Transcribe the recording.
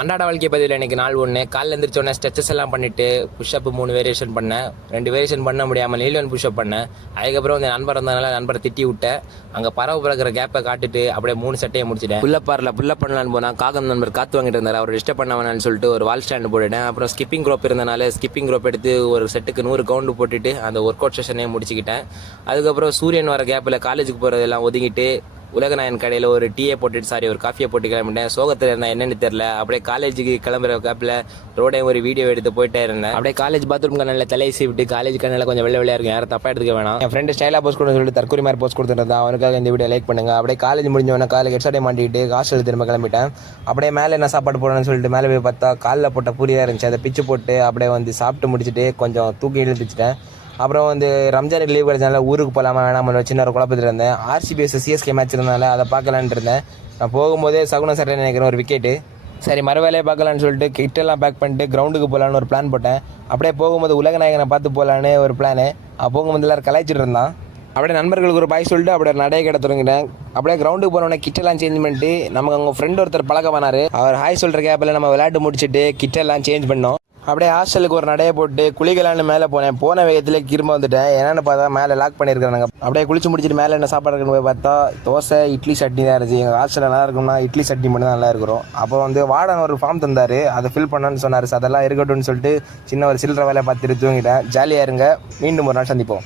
அன்றாட வாழ்க்கை பதிவில் எனக்கு நாள் ஒன்று காலைல எழுந்திரிச்சோடனே ஸ்ட்ரெச்சஸ் எல்லாம் பண்ணிவிட்டு புஷ்அப் 3 வேரியேஷன் பண்ணேன். 2 வேரியேஷன் பண்ண முடியாமல் நீலன் புஷ்அப் பண்ணேன். அதுக்கப்புறம் வந்து நண்பர் இருந்ததுனால நண்பரை திட்டி விட்டேன். அங்கே பறவை பிறக்கிற கேப்பை காட்டுட்டு அப்படியே 3 செட்டையை முடிச்சிட்டேன். புல்லப் பண்ணலான்னு போனால் காகம் நண்பர் காற்று வாங்கிட்டு இருந்தார். அவர் டிஸ்டர்ப் பண்ண வேணான்னு சொல்லிட்டு ஒரு வால் ஸ்டாண்டு போட்டுட்டேன். அப்புறம் ஸ்கிப்பிங் ரோப் இருந்தனால ஸ்கிப்பிங் ரோப் எடுத்து ஒரு செட்டுக்கு 100 கவுண்டு போட்டுட்டு அந்த ஒர்க் அவுட் செஷனே முடிச்சுக்கிட்டேன். அதுக்கப்புறம் சூரியன் வர கேப்பில் காலேஜுக்கு போகிறதெல்லாம் ஒதுங்கிட்டு உலகநாயன் கடையில் ஒரு டீயை போட்டுட்டு ஒரு காஃபியை போட்டு கிளம்பிட்டேன். சோகத்தில் இருந்தேன் என்னென்னு தெரில. அப்படியே காலேஜுக்கு கிளம்புற கேப்பில் ரோடையும் ஒரு வீடியோ எடுத்து போயிட்டே இருந்தேன். அப்படியே காலேஜ் பாத்ரூம் கண்ணில் தலையை சீவிட்டு காலேஜ் கண்ணில் கொஞ்சம் வெள்ளையாக இருக்கும். யாரும் தப்பாக எடுத்துக்க வேணாம். என் ஃப்ரெண்டு ஸ்டைலாக போஸ்ட் கொடுத்து சொல்லிட்டு தற்கொலை மாதிரி போஸ்ட் கொடுத்துருந்தா. அவனுக்காக இந்த வீடியோ லைக் பண்ணுங்க. அப்படியே காலேஜ் முடிஞ்சவொடனே காலேஜ் ஹெட்செட்டை மாட்டிட்டு ஹாஸ்டல் திரும்ப கிளம்பிட்டேன். அப்படியே மேலே என்ன சாப்பாடு போடணும்னு சொல்லிட்டு மேலே போய் பார்த்தா காலில் போட்ட பூரியாக இருந்துச்சு. அதை பிச்சு போட்டு அப்படியே வந்து சாப்பிட்டு முடிச்சுட்டு கொஞ்சம் தூக்கி இழுத்துச்சிட்டேன். அப்புறம் வந்து ரம்ஜானுக்கு லீவ் கிடைச்சனால ஊருக்கு போகலாமா வேணாமல் சின்ன ஒரு குழப்பத்தில் இருந்தேன். RCB சிஎஸ்கே மேட்ச் இருந்தனால அதை பார்க்கலான்ட்டு இருந்தேன். நான் போகும்போதே சகுனம் சட்டை நினைக்கிறேன் ஒரு விக்கெட்டு. சரி மறுவேலையை பார்க்கலான்னு சொல்லிட்டு கிட்டெல்லாம் பேக் பண்ணிட்டு கிரவுண்டுக்கு போகலான்னு ஒரு பிளான் போட்டேன். அப்படியே போகும்போது உலகநாயகனை பார்த்து போகலான்னு ஒரு பிளானு. போகும்போது எல்லோரும் கலாய்ச்சிட்டு இருந்தான். அப்படியே நண்பர்களுக்கு ஒரு பாய் சொல்லிட்டு அப்படியே நடைய கடை தொடங்கிட்டேன். அப்படியே கிரவுண்டுக்கு போனோடனே கிட்டெல்லாம் சேஞ்ச் பண்ணிட்டு நமக்கு அவங்க ஃப்ரெண்ட் ஒருத்தர் பழக்க பண்ணார். அவர் ஹாய் சொல்கிற கேப்பில் நம்ம விளையாட்டு முடிச்சுட்டு கிட்டெல்லாம் சேஞ்ச் பண்ணோம். அப்படியே ஹாஸ்டலுக்கு ஒரு நடையை போட்டு குளிக்கலான்னு மேலே போன வேகத்தில் திரும்ப வந்துட்டேன். என்னென்னு பார்த்தா மேலே லாக் பண்ணியிருக்காங்க. அப்படியே குளிச்சு முடிச்சுட்டு மேலே என்ன சாப்பாடு இருக்குன்னு போய் பார்த்தா தோசை இட்லி சட்னி தான் இருந்துச்சு. எங்கள் ஹாஸ்டலில் நல்லா இருக்கும்னா இட்லி சட்னி மட்டும் தான் நல்லா இருக்கிறோம். அப்போ வந்து வார்டன் ஒரு ஃபார்ம் தந்தார், அதை ஃபில் பண்ணணும்னு சொன்னார். அதெல்லாம் இருக்கட்டும்னு சொல்லிட்டு சின்ன ஒரு சில்லற வேலையை பார்த்துட்டு தூங்கிட்டேன். ஜாலியாக இருங்க, மீண்டும் ஒரு நாள் சந்திப்போம்.